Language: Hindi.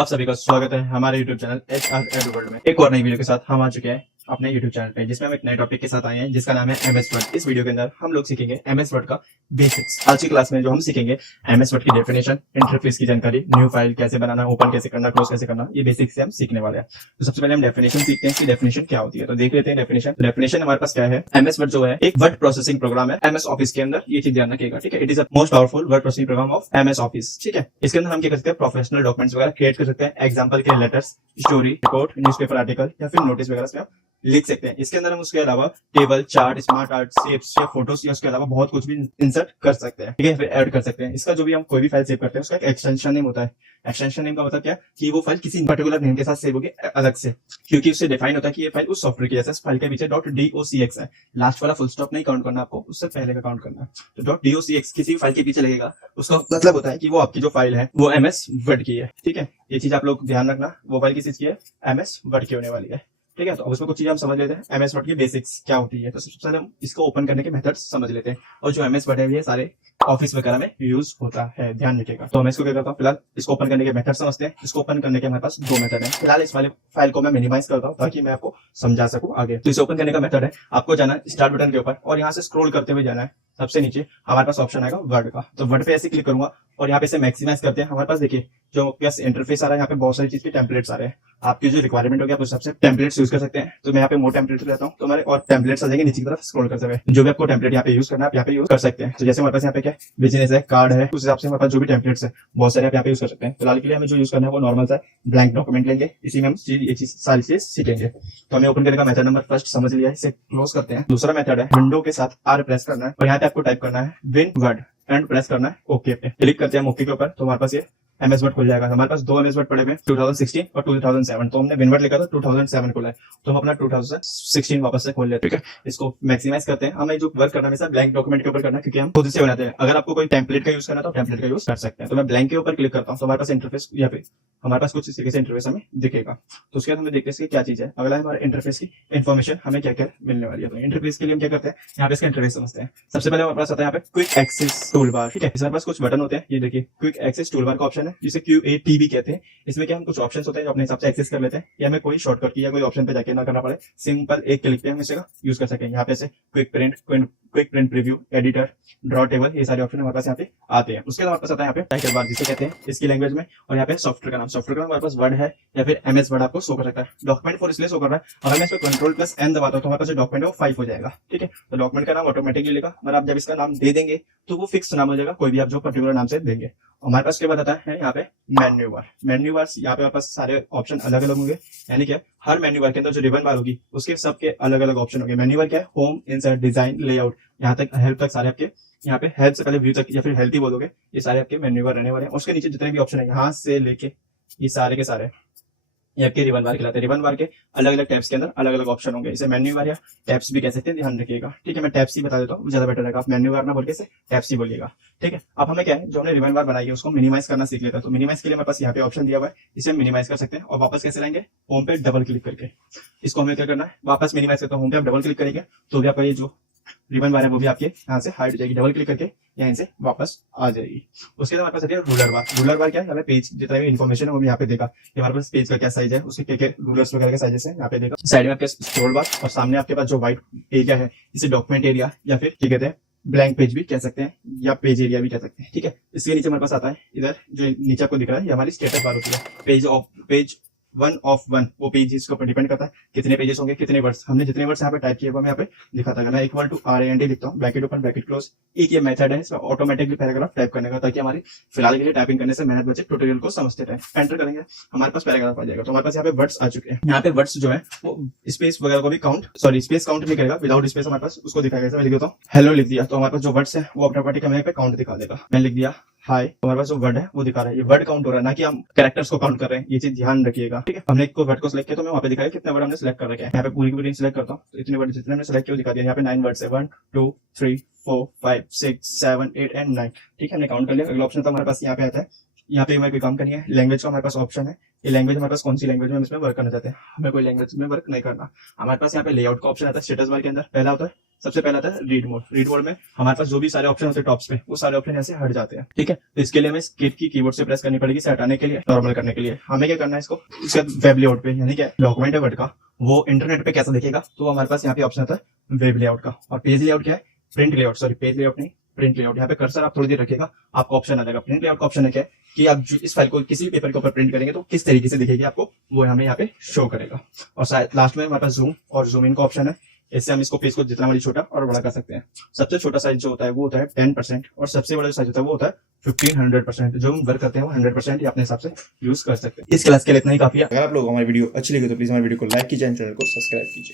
आप सभी का स्वागत है हमारे YouTube channel HR Ed World में। एक और नई वीडियो के साथ हम आ चुके हैं अपने YouTube चैनल पे, जिसमें हम एक नए टॉपिक के साथ आए हैं जिसका नाम है MS वर्ड। इस वीडियो के अंदर हम लोग सीखेंगे MS वर्ड का बेसिक्स। आज की क्लास में जो हम सीखेंगे MS वर्ड की डेफिनेशन, इंटरफेस की जानकारी, न्यू फाइल कैसे बनाना, ओपन कैसे करना, क्लोज कैसे करना, ये बेसिक्स से हम सीखने वाले हैं। तो सबसे पहले हम डेफिनेशन सीखते हैं, इसकी डेफिनेशन क्या होती है। तो देख लेते हैं डेफिनेशन। डेफिनेशन हमारे पास क्या है। MS वर्ड जो है एक वर्ड प्रोसेसिंग प्रोग्राम है MS ऑफिस के अंदर। ये चीज ध्यान रखिएगा, ठीक है। It is a most powerful word processing program of MS office, ठीक है। इसके अंदर हम क्या कर सकते हैं, प्रोफेशनल डॉक्यूमेंट्स वगैरह क्रिएट कर सकते हैं। एग्जाम्पल के letters, story, report, newspaper article या फिर नोटिस वगैरह से लिख सकते हैं। इसके अंदर हम उसके अलावा table, chart, smart art, shapes या फोटोज या उसके अलावा बहुत कुछ भी इंसर्ट कर सकते हैं, ठीक है, फिर ऐड कर सकते हैं। इसका जो भी हम कोई भी फाइल सेव करते हैं उसका एक एक्सटेंशन नेम होता है। एक्सटेंशन नेम का मतलब क्या, कि वो फाइल किसी पर्टिकुलर नेम के साथ सेव होगी अलग से, क्योंकि उससे डिफाइन होता है कि ये फाइल उस सॉफ्टवेयर की जैसे फाइल के पीछे .docx है। लास्ट वाला फुल स्टॉप नहीं काउंट करना आपको, उससे पहले का काउंट करना है। तो .docx किसी भी फाइल के पीछे लगेगा, उसका मतलब होता है कि वो आपकी जो फाइल है वो MS वर्ड की है, ठीक है। ये चीज आप लोग ध्यान रखना, वो फाइल किस चीज की है, MS वर्ड की होने वाली है, ठीक है। तो अब उसमें कुछ चीजें हम समझ लेते हैं MS वर्ड की बेसिक्स क्या होती है। तो सबसे पहले हम इसको ओपन करने के मेथड्स समझ लेते हैं। और जो MS वर्ड है ये सारे ऑफिस वगैरह में यूज होता है, ध्यान रखिएगा। तो मैं इसको क्या करता हूँ, फिलहाल इसको ओपन करने के मेथड समझते हैं। इसको ओपन करने के हमारे पास दो मेथड है। फिलहाल इस वाले फाइल को मैं मिनिमाइज करता हूँ ताकि मैं आपको समझा सकूं आगे। तो इसे ओपन करने का मेथड है, आपको जाना है स्टार्ट बटन के ऊपर और यहाँ से स्क्रॉल करते हुए जाना है। सबसे नीचे हमारे पास ऑप्शन आएगा वर्ड का, तो वर्ड पे ऐसे क्लिक करूंगा और यहाँ पे से मैक्सिमाइज करते हैं। हमारे पास देखिए जो इंटरफेस आ रहा है, यहाँ पे बहुत सारी चीज के टेम्पलेट्स आ रहे हैं। आपकी जो रिक्वायरमेंट होगी आप उस हिसाब से टेम्पलेट्स यूज कर सकते हैं। तो मैं यहाँ पे मोर टेम्पलेट रहता हूँ, तो हमारे और टेम्पलेट्स आ जाएंगे नीचे की तरफ स्क्रॉल करते हुए। जो भी आपको टेम्पलेट यहाँ पे यूज करना है आप यहाँ पे यूज कर सकते हैं। तो जैसे हमारे पास यहाँ पे क्या बिजनेस है, कार्ड है, उस हिसाब से हमारे पास जो भी टेम्पलेट्स है बहुत सारे आप यहाँ पे यूज कर सकते हैं। फिलहाल के लिए हमें जो यूज करना है वो नॉर्मल सा ब्लैंक डॉक्यूमेंट लेंगे, इसी में हम ये चीज सारी चीज सीखेंगे। तो हमें ओपन करने का मेथड नंबर फर्स्ट समझ लिया है, इसे क्लोज करते हैं। दूसरा मेथड है विंडो के साथ R प्रेस करना है और यहाँ पे आपको टाइप करना है विन वर्ड एंड प्रेस करना है ओके पे। क्लिक करते हैं ओके के ऊपर, तो हमारे पास ये MS वर्ड खुल जाएगा। हमारे पास दो MS वर्ड पड़े हुए 2016 और 2007, तो हमने विन वर्ड लिखा था 2007 खोला है, तो हम अपना 2016 वापस से खोल लेते हैं, ठीक है। इसको मैक्सिमाइज करते हैं। हमें जो वर्क करना है ब्लैंक डॉक्यूमेंट के ऊपर करना है, क्योंकि हम खुद से बनाते हैं। अगर आपको कोई टेम्पलेट का यूज करना है तो टेम्पलेट का यूज कर सकते हैं। तो मैं ब्लैंक के ऊपर क्लिक करता हूँ, तो हमारे पास इंटरफेस यहाँ पे हमारे पास कुछ इस तरीके से इंटरफेस हमें दिखेगा। तो उसके बाद हमें देखते हैं क्या चीज है। अगला है हमारा इंटरफेस की इन्फॉर्मेशन, हमें क्या क्या मिलने वाली है। तो इंटरफेस के लिए हम क्या करते हैं, यहाँ पे इसका इंटरफेस समझते हैं। सबसे पहले हमारे पास आता है यहाँ पे क्विक एक्सेस टूल बार, ठीक है। हमारे पास कुछ बटन होते हैं, ये देखिए क्विक एक्सेस टूल बार का ऑप्शन है जिसे QAT भी कहते हैं। इसमें क्या हम कुछ ऑप्शंस होते हैं जो अपने हिसाब से एक्सेस कर लेते हैं, या हमें कोई शॉर्टकट की या कोई ऑप्शन पे जाके ना करना पड़े, सिंपल एक क्लिक पे हम इसे यूज कर सकें। यहाँ पे से quick print preview, editor, draw table, ये सारे ऑप्शन हमारे पास यहाँ पे आते हैं। उसके बाद हमारे पास आता है यहाँ पे टाइटल बार जिसे कहते हैं इसकी लैंग्वेज में, और यहाँ पे सॉफ्टवेयर का नाम। सॉफ्टवेयर का नाम हमारे पास वर्ड है या फिर MS वर्ड आपको शो कर सकता है। डॉक्यूमेंट फॉर इसलिए शो कर रहा है, अगर मैं इसमें Ctrl+N दबाता हूँ तो हमारे पास जो डॉक्यूमेंट है वो 5 हो जाएगा, ठीक है। तो डॉक्यूमेंट का नाम ऑटोमेटिकली लेगा, मगर आप जब इसका नाम दे देंगे तो वो फिक्स नाम हो जाएगा, कोई भी आप जो पर्टिकुलर नाम से देंगे। हमारे पास क्या बताता है यहाँ पे मेन्यू बार। मेन्यू बार यहाँ पे हमारे पास सारे ऑप्शन अलग अलग होंगे, यानी क्या हर मेन्यू बार के अंदर जो रिबन बार होगी उसके सबके अलग अलग ऑप्शन होंगे। मेन्यू बार क्या है, होम, इंसर्ट, डिजाइन, लेआउट, यहाँ तक हेल्प तक सारे आपके, यहाँ पे हेल्प से पहले व्यू तक या फिर हेल्थ ही बोलोगे, ये सारे आपके मेन्यू बार रहने वाले हैं। उसके नीचे जितने भी ऑप्शन है यहाँ से लेके ये सारे के सारे ये आपके रिबन बार कहलाते हैं। रिबन बार के अलग अलग टैब्स के अंदर अलग अलग ऑप्शन होंगे, इसे मेन्यू बार या टैब्स भी कह सकते हैं, ध्यान रखिएगा, ठीक है। मैं टैब्स ही बता देता हूँ, ज्यादा बेटर रहेगा। आप मेन्यू बार ना बोल के इसे टैब्स ही बोलिएगा, ठीक है। अब हमें क्या है, जो हमने रिबन बार बनाई है उसको मिनिमाइज करना सीख लेता है। तो मिनिमाइज के लिए हमारे पास यहाँ पे ऑप्शन दिया हुआ है, इसे मिनिमाइज कर सकते हैं। और वापस कैसे लाएंगे, होम पे डबल क्लिक करके इसको हमें क्या करना है, वापस मिनिमाइज करता हूँ। होम पे आप डबल क्लिक करेंगे तो भी आपका ये जो रिबन बार है वो भी आपके यहाँ से हाइड हो जाएगी, डबल क्लिक करके यहाँ से वापस आ जाएगी। उसके बाद हमारे पास आती है रूलर बार। रूलर बार क्या है, हमें पेज जितना भी इन्फॉर्मेशन है वो भी यहाँ पे देगा कि हमारे पास पेज का क्या साइज है, उसके क्या रूलर्स वगैरह के साइजेस है यहाँ पे देगा। साइड में आपके स्क्रॉल बार और सामने आपके पास जो व्हाइट एरिया है इसे डॉक्यूमेंट एरिया या फिर क्या कहते हैं ब्लैंक पेज भी कह सकते हैं या पेज एरिया भी कह सकते हैं, ठीक है। इसके नीचे हमारे पास आता है इधर जो नीचे आपको दिख रहा है ये हमारी स्टेटस बार होती है। पेज 1 of 1 वो पेज इसके ऊपर डिपेंड करता है कितने पेजेस होंगे, कितने वर्ड्स। हमने जितने वर्ड्स यहाँ पे टाइप किए वो मैं यहाँ पे दिखाता है। मैं इक्वल टू RAND लिखता हूँ, ब्रैकेट ओपन ब्रैकेट क्लोज। एक ये मेथड है इसमें ऑटोमेटिकली पैराग्राफ टाइप करने का, ताकि हमारी फिलहाल के लिए टाइपिंग करने से मेहनत बचे। ट्यूटोरियल को समझते रहे, एंटर करेंगे हमारे पास पैराग्राफ आ जाएगा। तो हमारे पास यहाँ पे वर्ड्स आ चुके हैं। यहाँ पे वर्ड्स जो है वो स्पेस वगैरह को भी स्पेस काउंट नहीं करेगा, विदाउट स्पेस हमारे पास उसको दिखाएगा। मैं लिख देता हूँ हेलो लिख दिया, तो हमारे पास जो वर्ड्स है वो ऑटोमेटिक हमें यहाँ पे काउंट दिखा देगा। मैं लिख दिया हाय, तो हमारे पास जो वर्ड है वो दिखा रहा है, ये वर्ड काउंट हो रहा है, ना कि हम कैरेक्टर्स को काउंट कर रहे हैं। ये चीज ध्यान रखिएगा, ठीक है। हमने एक वर्ड को सिलेक्ट किया तो मैं वहाँ पे दिखाया कितने वर्ड हमने सिलेक्ट कर रखे हैं। यहाँ पे पूरी की पूरी सिलेक्ट करता हूँ तो इतने वर्ड जितने हमने सिलेक्ट किया दिखा दिया। यहाँ पे 9 वर्ड्स है, 1 2 3 4 5 6 7 8 एंड 9, ठीक है। हमने काउंट कर लिया। अगला ऑप्शन तो हमारे पास यहाँ पे आता है यहाँ पे हमें कोई काम करनी है, लैंग्वेज का हमारे पास ऑप्शन है। ये लैंग्वेज हमारे पास कौन सी लैंग्वेज में हम इसमें वर्क करना चाहते हैं, हमें कोई लैंग्वेज में वर्क नहीं करना। हमारे पास यहाँ पे लेआउट का ऑप्शन आता है स्टेटस बार के अंदर। पहला होता है, सबसे पहला आता है रीड मोड। रीड मोड में हमारे पास जो भी सारे ऑप्शन होते हैं टॉप्स पे, वो सारे ऑप्शन यहाँ से हट जाते हैं। ठीक है, तो इसके लिए हमें एस्केप की कीबोर्ड से प्रेस करनी पड़ेगी, इसे हटाने के लिए, नॉर्मल करने के लिए। हमें क्या करना है इसको, इसके बाद वेब लेआउट पे, यानी क्या डॉक्यूमेंट है वर्ड का, वो इंटरनेट पे कैसा दिखेगा, तो हमारे पास यहाँ पे ऑप्शन आता है वेब लेआउट का। और पेज लेआउट क्या है, print layout, sorry page layout नहीं, प्रिंट लेआउट। यहाँ पे कर्सर आप थोड़ी देर रखिएगा, आपका ऑप्शन आ जाएगा। प्रिंट लेआउट का ऑप्शन है क्या है कि आप इस फाइल को किसी भी पेपर के ऊपर प्रिंट करेंगे तो किस तरीके से दिखेगी आपको, वो हमें यहाँ पे शो करेगा। और शायद लास्ट में हमारे पास जूम और जूम इन का ऑप्शन है। इससे हम इसको पेज को जितना बड़ी छोटा और बड़ा कर सकते हैं। सबसे छोटा साइज जो होता है वो होता है 10% और सबसे बड़ा साइज होता है वो होता है 1500%। जो हम वर्क करते हैं वो 100% या अपने हिसाब से यूज कर सकते हैं। इस क्लास के लिए इतना ही काफी है। अगर आप लोग हमारी वीडियो अच्छी लगी तो प्लीज हमारी वीडियो को लाइक कीजिए, चैनल को सब्सक्राइब कीजिए।